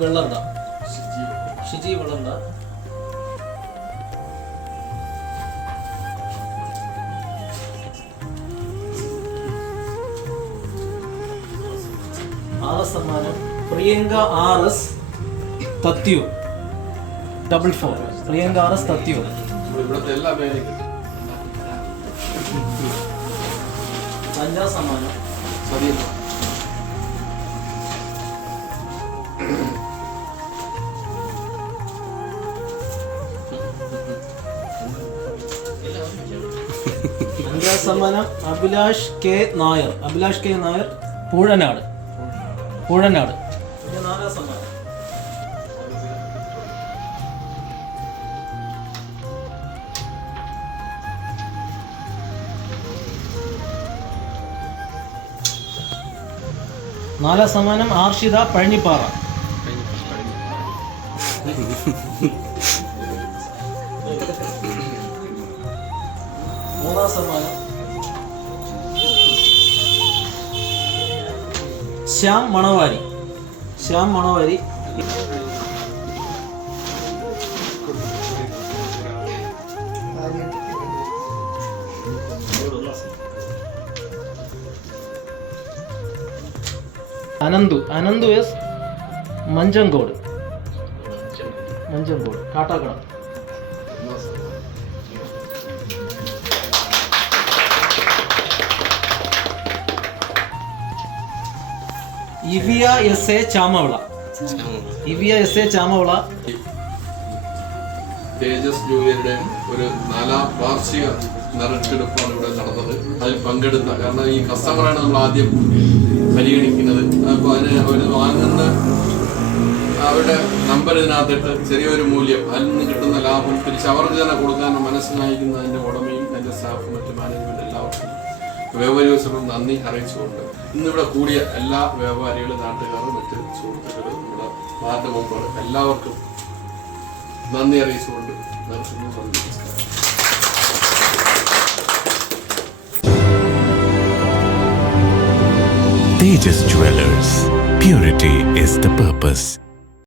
വെള്ളണ്ട. ഷിജി വെള്ളണ്ട. ആറാം സമ്മാനം Priyanka RS തത്യോ 44. Priyanka RS തത്യോ. അഞ്ചാം സമ്മാനം അഭിലാഷ് കെ നായർ. അഭിലാഷ് കെ നായർ പൂഴനാട്. പൂഴനാട്. നാലാം സമ്മാനം ആർഷിത പഴനിപ്പാറ. മൂന്നാം സമ്മാനം Shyam Manavari. Shyam Manavari. Ananthu S Manchankode. Kattakada. Iviya S A Chamavila. Tejas ജൂനിയറുടെ ഒരു 4ാം വാർഷിക നറുക്കെടുപ്പാണ് ഇവിടെ നടന്നത്. അതിൽ പങ്കെടുത്ത കാരണം ഈ കസ്റ്റമറാണ് നമ്മൾ ആദ്യം പരിഗണിക്കുന്നത്. അപ്പോൾ അതിന് അവർ വാങ്ങുന്ന അവരുടെ നമ്പർ ഇതിനകത്തിട്ട് ചെറിയൊരു മൂല്യം അതിൽ നിന്ന് കിട്ടുന്ന ലാഭം തിരിച്ച് അവർക്ക് തന്നെ കൊടുക്കാൻ മനസ്സിലായിരിക്കുന്ന അതിൻ്റെ ഉടമയും അതിൻ്റെ സ്റ്റാഫും മറ്റ് മാനേജ്മെൻറ്റ് എല്ലാവർക്കും വ്യാപാരികൾക്കും നന്ദി അറിയിച്ചുകൊണ്ട് ഇന്നിവിടെ കൂടിയ എല്ലാ വ്യാപാരികളും നാട്ടുകാർ മറ്റ് സുഹൃത്തുക്കൾ നമ്മുടെ മാധ്യമങ്ങൾ എല്ലാവർക്കും നന്ദി അറിയിച്ചുകൊണ്ട് നിർത്തുന്നു. നന്ദി. Tejas Jewelers. Purity is the purpose.